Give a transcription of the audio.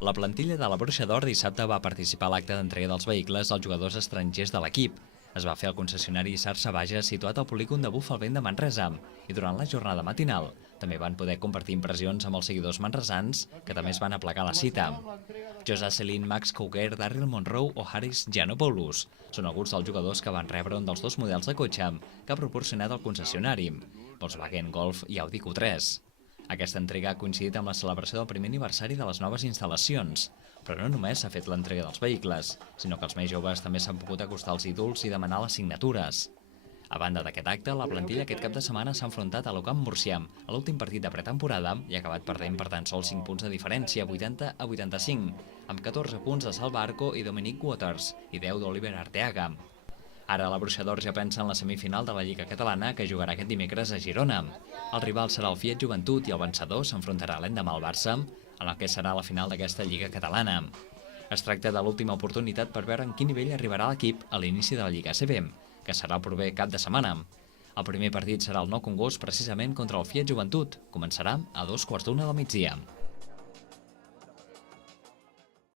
La plantilla de la Bruixa d'Or dissabte va participar a l'acte d'entrega dels vehicles als jugadors estrangers de l'equip. Es va fer al concessionari Sarsa Baja, situat al polígon de Bufalvent de Manresa, i durant la jornada matinal també van poder compartir impressions amb els seguidors manresans, que també es van aplegar a la cita. José Celine, Max Couguer, Daryl Monroe o Haris Giannopoulos són alguns dels jugadors que van rebre un dels dos models de cotxe que ha proporcionat el concessionari, Volkswagen Golf i Audi Q3. Aquesta entrega ha coincidit amb la celebració del primer aniversari de les noves instal·lacions, però no només s'ha fet l'entrega dels vehicles, sinó que els més joves també s'han pogut acostar als ídols i demanar les signatures. A banda d'aquest acte, la plantilla aquest cap de setmana s'ha enfrontat a l'Ocamp Murcià a l'últim partit de pretemporada i ha acabat perdent per tan sols 5 punts de diferència, 80-85, amb 14 punts de Salva Arco i Dominic Waters i 10 d'Oliver Arteaga. Ara la Bruixa d'Or ja pensa en la semifinal de la Lliga Catalana, que jugarà aquest dimecres a Girona. El rival serà el Fiat Joventut i el vencedor s'enfrontarà l'endemà al Barça, en el que serà la final d'aquesta Lliga Catalana. Es tracta de l'última oportunitat per veure en quin nivell arribarà l'equip a l'inici de la Lliga ACB, que serà el proper cap de setmana. El primer partit serà el 9 d'agost precisament contra el Fiat Joventut. Començarà a 14:15 del migdia.